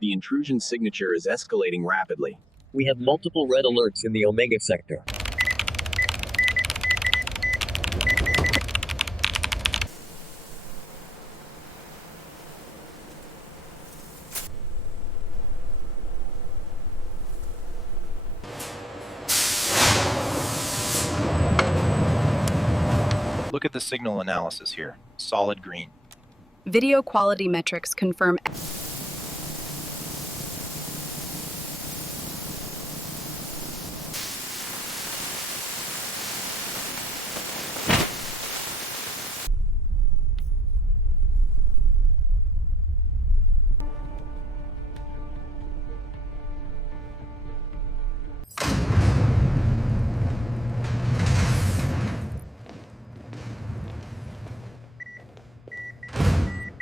The intrusion signature is escalating rapidly. We have multiple red alerts in the Omega sector. Look at the signal analysis here. Solid green. Video quality metrics confirm.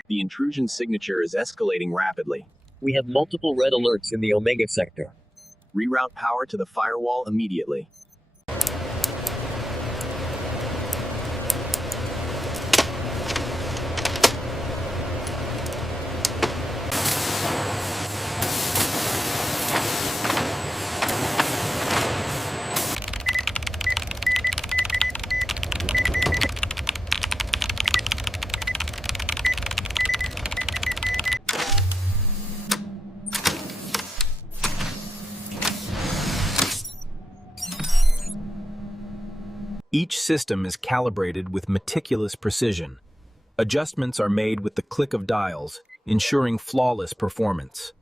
The intrusion signature is escalating rapidly. We have multiple red alerts in the Omega sector. Reroute power to the firewall immediately. Each system is calibrated with meticulous precision. Adjustments are made with the click of dials, ensuring flawless performance.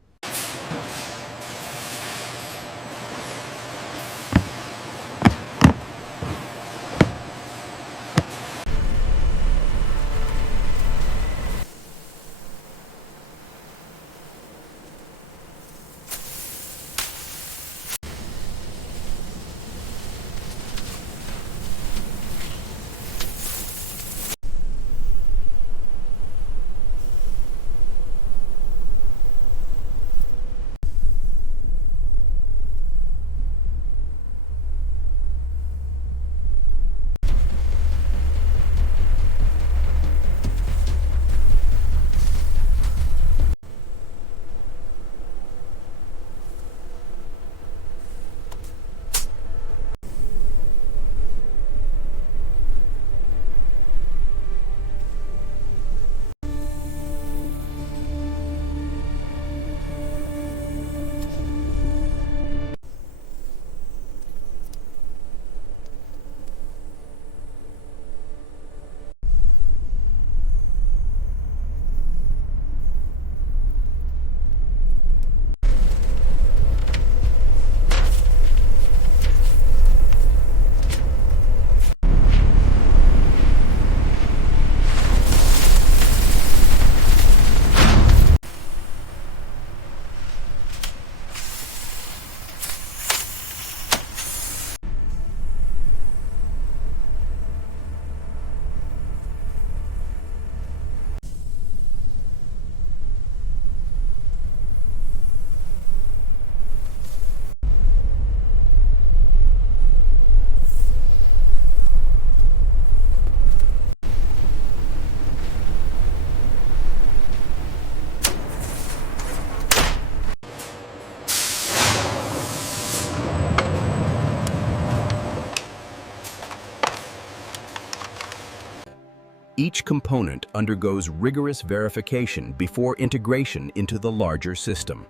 Each component undergoes rigorous verification before integration into the larger system.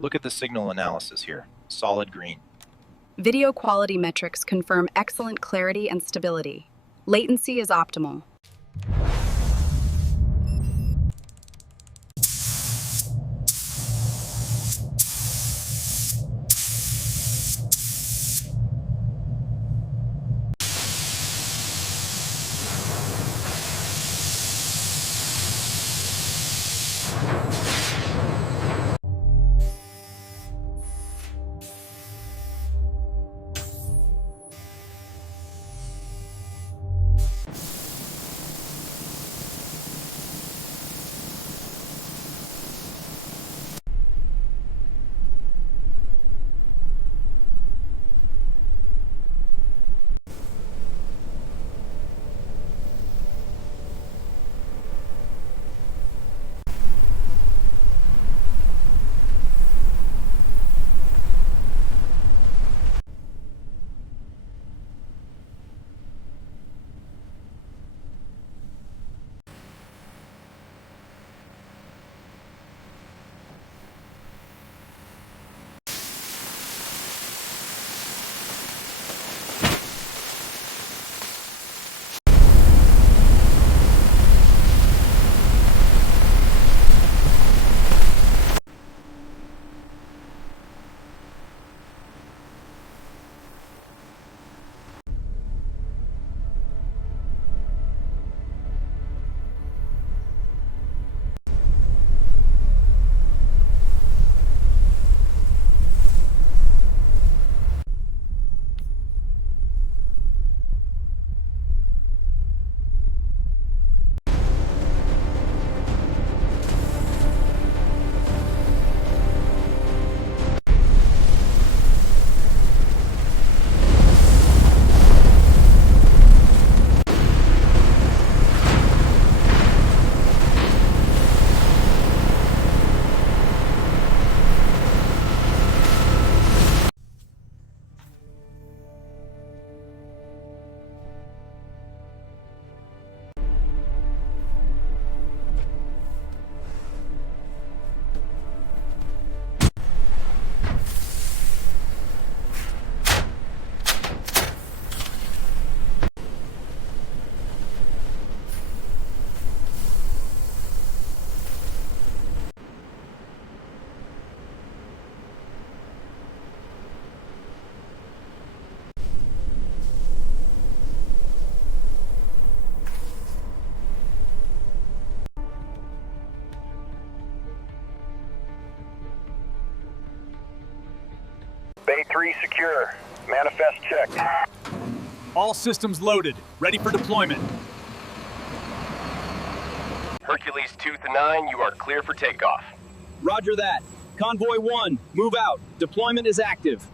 Look at the signal analysis here. Solid green. Video quality metrics confirm excellent clarity and stability. Latency is optimal. A3 secure. Manifest checked. All systems loaded. Ready for deployment. Hercules 2-9, you are clear for takeoff. Roger that. Convoy 1, move out. Deployment is active.